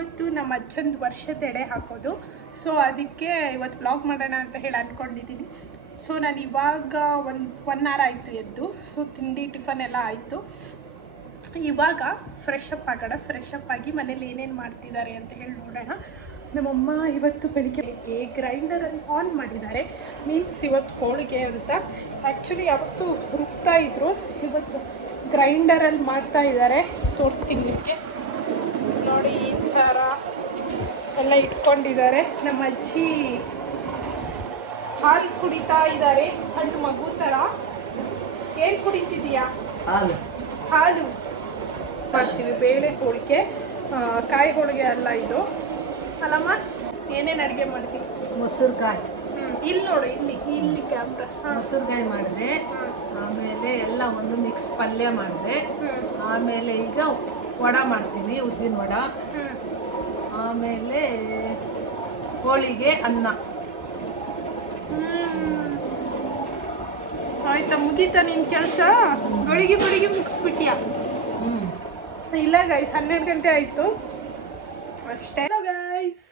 ಇವತ್ತು ನಮ್ಮ ಅಜ್ಜಂದು ವರ್ಷದ ಎಡೆ ಹಾಕೋದು. ಸೊ ಅದಕ್ಕೆ ಇವತ್ತು ವ್ಲಾಗ್ ಮಾಡೋಣ ಅಂತ ಹೇಳಿ ಅಂದ್ಕೊಂಡಿದ್ದೀನಿ. ಸೊ ನಾನು ಇವಾಗ ಒನ್ ಅವರ್ ಆಯಿತು ಎದ್ದು. ಸೊ ತಿಂಡಿ ಟಿಫನ್ ಎಲ್ಲ ಆಯಿತು. ಇವಾಗ ಫ್ರೆಶ್ ಅಪ್ ಆಗೋಣ. ಫ್ರೆಶ್ ಅಪ್ ಆಗಿ ಮನೇಲಿ ಏನೇನು ಮಾಡ್ತಿದ್ದಾರೆ ಅಂತ ಹೇಳಿ ನೋಡೋಣ. ನಮ್ಮಮ್ಮ ಇವತ್ತು ಬೆಳಿಗ್ಗೆ ಗ್ರೈಂಡರಲ್ಲಿ ಆನ್ ಮಾಡಿದ್ದಾರೆ. ಮೀನ್ಸ್ ಇವತ್ತು ಹೋಳಿಗೆ ಅಂತ. ಆ್ಯಕ್ಚುಲಿ ಯಾವತ್ತು ರುಬ್ತಾ ಇದ್ರು, ಇವತ್ತು ಗ್ರೈಂಡರಲ್ಲಿ ಮಾಡ್ತಾ ಇದ್ದಾರೆ. ತೋರಿಸ್ತೀನಿ ನಿಮಗೆ ನೋಡಿ. ಈ ಥರ ಎಲ್ಲ ಇಟ್ಕೊಂಡಿದ್ದಾರೆ. ನಮ್ಮ ಅಜ್ಜಿ ಹಾಲು ಕುಡಿತಾ ಇದ್ದಾರೆ, ಸಣ್ಣ ಮಗು ಥರ. ಏನು ಕುಡಿತಿದೀಯಾ? ಹಾಲು ಮಾಡ್ತೀವಿ. ಬೇಳೆ ಹೋಳಿಗೆ, ಕಾಯಿ ಹೋಳಿಗೆ ಅಲ್ಲ ಇದು ಅಲ್ಲಮ್ಮ. ಏನೇನು ಅಡುಗೆ ಮಾಡ್ತೀವಿ? ಮೊಸರುಕಾಯಿ. ಇಲ್ಲಿ ನೋಡು, ಇಲ್ಲಿ ಕ್ಯಾಮ್ರಾ. ಮೊಸರುಕಾಯಿ ಮಾಡಿದೆ. ಆಮೇಲೆ ಎಲ್ಲ ಒಂದು ಮಿಕ್ಸ್ ಪಲ್ಯ ಮಾಡಿದೆ. ಆಮೇಲೆ ಈಗ ವಡ ಮಾಡ್ತೀನಿ, ಉದ್ದಿನ ವಡ. ಆಮೇಲೆ ಹೋಳಿಗೆ, ಅನ್ನ. ಆಯ್ತಾ, ಮುಗೀತಾ ನಿನ್ನ ಕೆಲಸ? ಬೆಳಿಗ್ಗೆ ಮುಗಿಸ್ಬಿಟ್ಟಿಯಾ? ಇಲ್ಲ ಗೈಸ್, 12 ಗಂಟೆ ಆಯಿತು ಅಷ್ಟೇ. Guys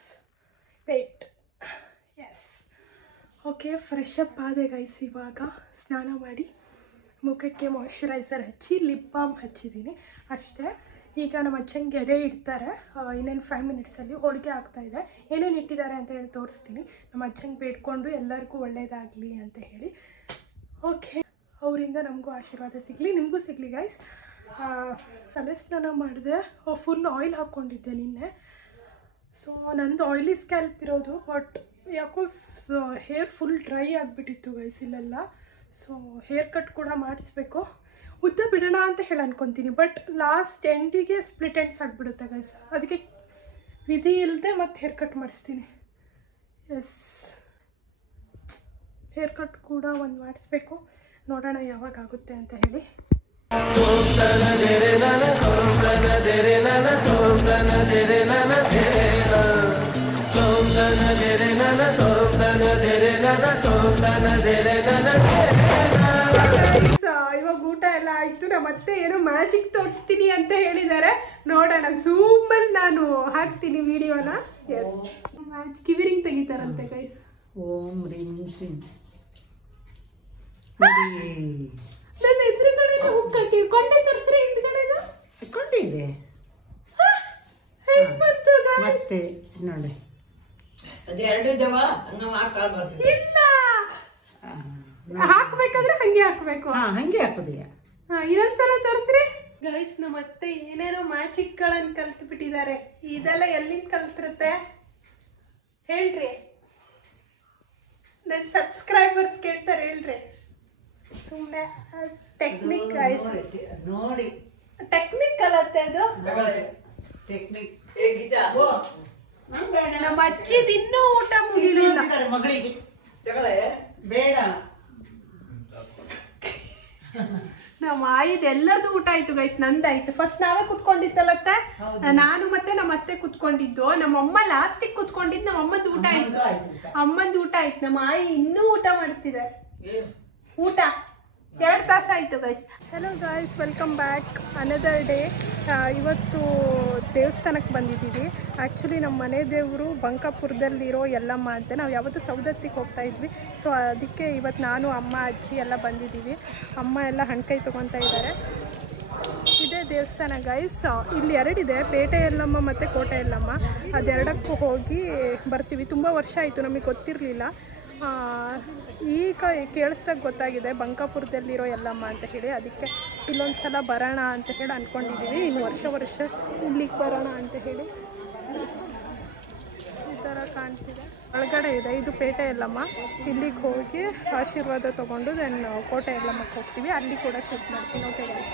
wait. Yes, okay. Fresh up ಆದೆ ಗೈಸ್. ಇವಾಗ ಸ್ನಾನ ಮಾಡಿ ಮುಖಕ್ಕೆ ಮಾಯ್ಶ್ಚರೈಸರ್ ಹಚ್ಚಿ ಲಿಪ್ ಬಾಮ್ ಹಚ್ಚಿದ್ದೀನಿ ಅಷ್ಟೇ. ಈಗ ನಮ್ಮ ಅಜ್ಜಂಗೆ ಎಡೆ ಇಡ್ತಾರೆ. ಇನ್ನೇನು 5 ಮಿನಿಟ್ಸಲ್ಲಿ ಹೋಳಿಗೆ ಆಗ್ತಾಯಿದೆ. ಏನೇನು ಇಟ್ಟಿದ್ದಾರೆ ಅಂತ ಹೇಳಿ ತೋರಿಸ್ತೀನಿ. ನಮ್ಮ ಅಜ್ಜಂಗೆ ಬೇಡ್ಕೊಂಡು ಎಲ್ಲರಿಗೂ ಒಳ್ಳೆಯದಾಗಲಿ ಅಂತ ಹೇಳಿ. ಓಕೆ, ಅವರಿಂದ ನಮಗೂ ಆಶೀರ್ವಾದ ಸಿಗಲಿ, ನಿಮಗೂ ಸಿಗಲಿ ಗೈಸ್. ತಲೆ ಸ್ನಾನ ಮಾಡಿದೆ. ಫುಲ್ ಆಯಿಲ್ ಹಾಕ್ಕೊಂಡಿದ್ದೆ ನಿನ್ನೆ. ಸೊ ನಂದು ಆಯಿಲಿ ಸ್ಕ್ಯಾಲ್ಪ್ ಇರೋದು, ಬಟ್ ಯಾಕೋ ಹೇರ್ ಫುಲ್ ಡ್ರೈ ಆಗಿಬಿಟ್ಟಿತ್ತು ಗೈಸ್ ಇಲ್ಲೆಲ್ಲ. ಸೊ ಹೇರ್ ಕಟ್ ಕೂಡ ಮಾಡಿಸ್ಬೇಕು. ಉದ್ದ ಬಿಡೋಣ ಅಂತ ಹೇಳಿ ಅನ್ಕೊತೀನಿ, ಬಟ್ ಲಾಸ್ಟ್ ಎಂಡಿಗೆ ಸ್ಪ್ಲಿಟ್ ಎಂಡ್ಸ್ ಆಗಿಬಿಡುತ್ತೆ ಗೈಸ್. ಅದಕ್ಕೆ ವಿಧಿ ಇಲ್ಲದೆ ಮತ್ತೆ ಹೇರ್ ಕಟ್ ಮಾಡಿಸ್ತೀನಿ. ಎಸ್, ಹೇರ್ ಕಟ್ ಕೂಡ ಒಂದು ಮಾಡಿಸ್ಬೇಕು. ನೋಡೋಣ ಯಾವಾಗ ಆಗುತ್ತೆ ಅಂತ ಹೇಳಿ. ಇವಾಗ ಊಟ ಎಲ್ಲ ಆಯ್ತು. ಮತ್ತೆ ಏನೋ ಮ್ಯಾಜಿಕ್ ತೋರಿಸ್ತೀನಿ ಅಂತ ಹೇಳಿದ್ದಾರೆ. ನೋಡೋಣ, ಝೂಮಲ್ಲಿ ನಾನು ಹಾಕ್ತೀನಿ ವಿಡಿಯೋನ. ಎಸ್, ಕಿವಿರಿಂಗ್ ತೆಗಿತಾರಂತೆ ಗೈಸ್. ಓಂ ರೀಂ ಶ್ರೀಂ. ನನ್ನ ಎದುರುಗಡೆ ಹುಕ್ಕಿ ಕೊಂಡೆ ತರಿಸ್ರೆ ಹಿಂದ್ಗಡೆನ ಕೊಂಡಿದೆ. ಮತ್ತೆ ನೋಡಿ, ಇಲ್ಲ ಹಾಕ್ಬೇಕಾದ್ರೆ ಹಂಗೆ ಹಾಕ್ಬೇಕು. ಹಂಗೆ ಹಾಕೋದಿಲ್ಲ. ಇನ್ನೊಂದ್ಸಲ ತೋರಿಸ್ರಿ ಗೈಸ್. ನಮ್ಮ ಅತ್ತೆ ಏನೇನೋ ಮ್ಯಾಜಿಕ್ ಗಳನ್ನ ಕಲ್ತು ಬಿಟ್ಟಿದ್ದಾರೆ. ಇದೆಲ್ಲ ಎಲ್ಲಿಂದ ಕಲ್ತಿರುತ್ತೆ ಹೇಳ್ರಿ? ನನ್ನ ಸಬ್ಸ್ಕ್ರೈಬರ್ಸ್ ಕೇಳ್ತಾರೆ, ಹೇಳ್ರಿ. ಸುಮ್ಮನೆ ಟೆಕ್ನಿಕ್ ಗೈಸ್, ನೋಡಿ. ಟೆಕ್ನಿಕ್ ಅಲ್ಲತ್ತೆ ಅದು. ಟೆಕ್ನಿಕ್. ನಮ್ಮ ಅಜ್ಜಿದ್ ಇನ್ನೂ ಊಟ ಮುಗಿಲಿಲ್ಲ. ಮಗಳಿಗೆ ಬೇಡ. ನಮ್ಮ ಆಯಿದ್ ಎಲ್ಲರದು ಊಟ ಆಯ್ತು ಗೈಸ್. ನಂದಾಯ್ತು. ಫಸ್ಟ್ ನಾವೇ ಕುತ್ಕೊಂಡಿತ್ತಲ್ಲತ್ತೆ, ನಾನು ಮತ್ತೆ ನಮ್ಮ ಅತ್ತೆ ಕುತ್ಕೊಂಡಿದ್ದು. ನಮ್ಮಮ್ಮ ಲಾಸ್ಟಿಗೆ ಕುತ್ಕೊಂಡಿದ್ದು. ನಮ್ಮ ಅಮ್ಮಂದು ಊಟ ಆಯ್ತು. ಅಮ್ಮಂದು ಊಟ ಆಯ್ತು. ನಮ್ಮ ಆಯಿ ಇನ್ನೂ ಊಟ ಮಾಡ್ತಿದೆ. ಊಟ 2 ತಾಸು ಆಯಿತು guys. Hello guys, welcome back another day. ಇವತ್ತು ದೇವಸ್ಥಾನಕ್ಕೆ ಬಂದಿದ್ದೀವಿ. ಆ್ಯಕ್ಚುಲಿ ನಮ್ಮ ಮನೆ ದೇವರು ಬಂಕಾಪುರದಲ್ಲಿರೋ ಯಲ್ಲಮ್ಮ ಅಂತ. ನಾವು ಯಾವತ್ತೂ ಸೌದತ್ತಿಗೆ ಹೋಗ್ತಾ ಇದ್ವಿ. ಸೊ ಅದಕ್ಕೆ ಇವತ್ತು ನಾನು, ಅಮ್ಮ, ಅಜ್ಜಿ ಎಲ್ಲ ಬಂದಿದ್ದೀವಿ. ಅಮ್ಮ ಎಲ್ಲ ಹಣ್ಕಾಯಿ ತೊಗೊತಾ ಇದ್ದಾರೆ. ಇದೇ ದೇವಸ್ಥಾನ ಗೈಸ್. ಇಲ್ಲಿ 2 ಇದೆ, ಪೇಟೆ ಯಲ್ಲಮ್ಮ ಮತ್ತು ಕೋಟೆ ಯಲ್ಲಮ್ಮ. ಅದೆರಡಕ್ಕೂ ಹೋಗಿ ಬರ್ತೀವಿ. ತುಂಬ ವರ್ಷ ಆಯಿತು, ನಮಗೆ ಗೊತ್ತಿರಲಿಲ್ಲ. ಈಗ ಕೇಳಿಸ್ದಾಗ ಗೊತ್ತಾಗಿದೆ ಬಂಕಾಪುರದಲ್ಲಿರೋ ಯಲ್ಲಮ್ಮ ಅಂತ ಹೇಳಿ. ಅದಕ್ಕೆ ಇಲ್ಲೊಂದು ಸಲ ಬರೋಣ ಅಂತ ಹೇಳಿ ಅಂದ್ಕೊಂಡಿದ್ದೀವಿ. ಇನ್ನು ವರ್ಷ ಇಲ್ಲಿಗೆ ಬರೋಣ ಅಂತ ಹೇಳಿ. ಈ ಥರ ಕಾಣ್ತಿದೆ. ಒಳಗಡೆ ಇದೆ, ಇದು ಪೇಟೆ ಯಲ್ಲಮ್ಮ. ಇಲ್ಲಿಗೆ ಹೋಗಿ ಆಶೀರ್ವಾದ ತೊಗೊಂಡು ದೆನ್ ಕೋಟೆ ಯಲ್ಲಮ್ಮಕ್ಕೆ ಹೋಗ್ತೀವಿ. ಅಲ್ಲಿ ಕೂಡ ಶೂಟ್ ಮಾಡ್ತೀನಿ. ಓಕೆ ಗೈಸ್,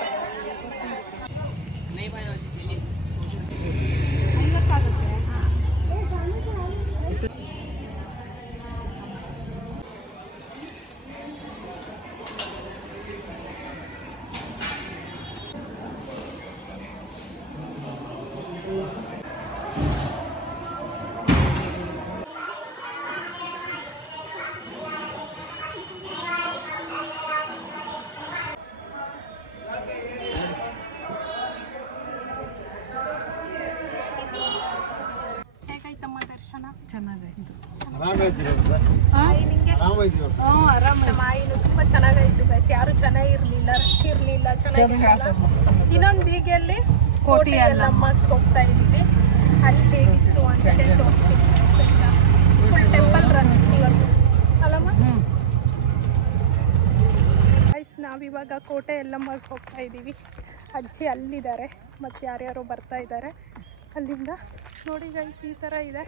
ಆರಾಮ. ನಮ್ಮ ಆಯಿನು ತುಂಬ ಚೆನ್ನಾಗಾಯ್ತು ಗೈಸ್. ಯಾರು ಚೆನ್ನಾಗಿರ್ಲಿಲ್ಲ, ರಶ್ ಇರಲಿಲ್ಲ, ಚೆನ್ನಾಗಿರಲ್ಲ. ಇನ್ನೊಂದು ಈಗಲ್ಲಿ ಕೋಟೆ ಯಲ್ಲಮ್ಮಕ್ಕೆ ಹೋಗ್ತಾ ಇದ್ದೀವಿ. ಅಲ್ಲಿ ಹೇಗಿತ್ತು ಅಂತ ಹೇಳಿ ತೋರಿಸ್ತೀನಿ ಗೈಸ್. ಆಯ್ತಾ, ಫುಲ್ ಟೆಂಪಲ್ ರನ್ ಇವತ್ತು ಅಲ್ಲಮ್ಮ ಗೈಸ್. ನಾವಿವಾಗ ಕೋಟೆ ಯಲ್ಲಮ್ಮಗೆ ಹೋಗ್ತಾ ಇದ್ದೀವಿ. ಅಜ್ಜಿ ಅಲ್ಲಿದ್ದಾರೆ ಮತ್ತು ಯಾರ್ಯಾರೋ ಬರ್ತಾ ಇದ್ದಾರೆ ಅಲ್ಲಿಂದ. ನೋಡಿ ಗೈಸ್, ಈ ಥರ ಇದೆ.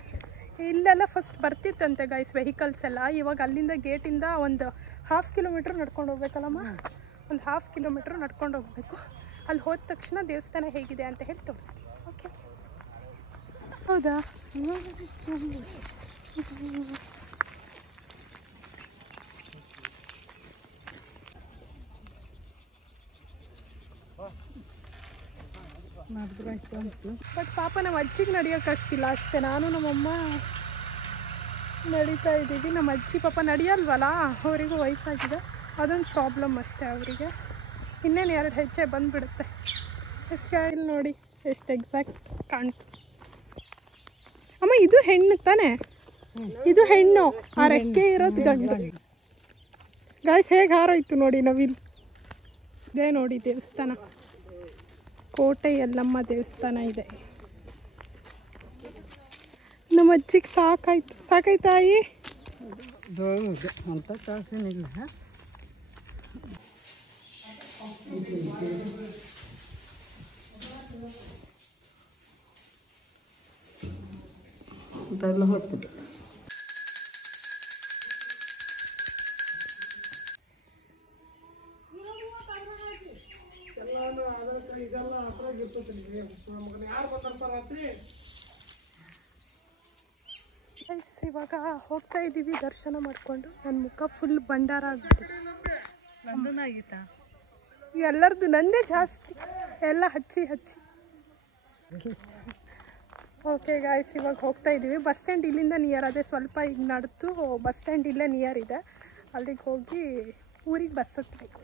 ಇಲ್ಲೆಲ್ಲ ಫಸ್ಟ್ ಬರ್ತಿತ್ತಂತೆ ಗೈಸ್ ವೆಹಿಕಲ್ಸ್ ಎಲ್ಲ. ಇವಾಗ ಅಲ್ಲಿಂದ ಗೇಟಿಂದ ಒಂದು 1/2 ಕಿಲೋಮೀಟ್ರ್ ನಡ್ಕೊಂಡು ಹೋಗ್ಬೇಕಲ್ಲಮ್ಮ. ಒಂದು 1/2 ಕಿಲೋಮೀಟ್ರ್ ನಡ್ಕೊಂಡು ಹೋಗಬೇಕು. ಅಲ್ಲಿ ಹೋದ ತಕ್ಷಣ ದೇವಸ್ಥಾನ ಹೇಗಿದೆ ಅಂತ ಹೇಳಿ ತೋರಿಸ್ತೀನಿ. ಓಕೆ, ಹೌದಾ? ಬಟ್ ಪಾಪ ನಮ್ಮ ಅಜ್ಜಿಗೆ ನಡೆಯೋಕ್ಕಾಗ್ತಿಲ್ಲ ಅಷ್ಟೇ. ನಾನು ನಮ್ಮಮ್ಮ ನಡೀತಾ ಇದ್ದೀವಿ. ನಮ್ಮ ಅಜ್ಜಿ ಪಾಪ ನಡೆಯಲ್ವಲ್ಲ, ಅವರಿಗೂ ವಯಸ್ಸಾಗಿದೆ, ಅದೊಂದು ಪ್ರಾಬ್ಲಮ್ ಅಷ್ಟೇ ಅವರಿಗೆ. ಇನ್ನೇನು 2 ಹೆಜ್ಜೆ ಬಂದುಬಿಡುತ್ತೆ. ಇಲ್ಲಿ ನೋಡಿ ಎಷ್ಟು ಎಕ್ಸಾಕ್ಟ್ ಕಾಣ್ತು. ಅಮ್ಮ ಇದು ಹೆಣ್ಣು ತಾನೆ? ಇದು ಹೆಣ್ಣು, ಆ ರೆಕ್ಕೆ ಇರೋದು ಗಂಡು. ಗಾಯ್ಸ್ ಹೇಗೆ ಹಾರೋಯ್ತು ನೋಡಿ ನವಿಲು. ಇದೇ ನೋಡಿ ದೇವಸ್ಥಾನ, ಕೋಟೆ ಯಲ್ಲಮ್ಮ ದೇವಸ್ಥಾನ ಇದೆ. ನಮ್ಮ ಅಜ್ಜಿಗೆ ಸಾಕಾಯ್ತು. ಸಾಕಾಯ್ತಾಯಿ ಅಂತ ಕಾಸಿನಿಲ್ಲ. ಅಂತೆಲ್ಲ ಹೋಗ್ಬಿಟ್ಟು ಇದೆಲ್ಲ ಹತ್ರ ಯಾರು ಬರ್ತಾರೆ ರಾತ್ರಿ. ಇವಾಗ ಹೋಗ್ತಾ ಇದ್ದೀವಿ ದರ್ಶನ ಮಾಡಿಕೊಂಡು. ನನ್ನ ಮುಖ ಫುಲ್ ಭಂಡಾರ ಆಗ್ಬಿಟ್ಟು. ನಂದನಾಗಿತ್ತಾ ಎಲ್ಲರದ್ದು ನಂದೇ ಜಾಸ್ತಿ, ಎಲ್ಲ ಹಚ್ಚಿ ಹಚ್ಚಿ. ಓಕೆ ಗಾಯ್ಸ್, ಇವಾಗ ಹೋಗ್ತಾ ಇದ್ದೀವಿ. ಬಸ್ ಸ್ಟ್ಯಾಂಡ್ ಇಲ್ಲಿಂದ ನಿಯರ್, ಅದೇ ಸ್ವಲ್ಪ ಈಗ ನಡೆದು ಬಸ್ ಸ್ಟ್ಯಾಂಡ್ ಇಲ್ಲೇ ನಿಯರ್ ಇದೆ. ಅಲ್ಲಿಗೆ ಹೋಗಿ ಊರಿಗೆ ಬಸ್ ಹತ್ತಬೇಕು.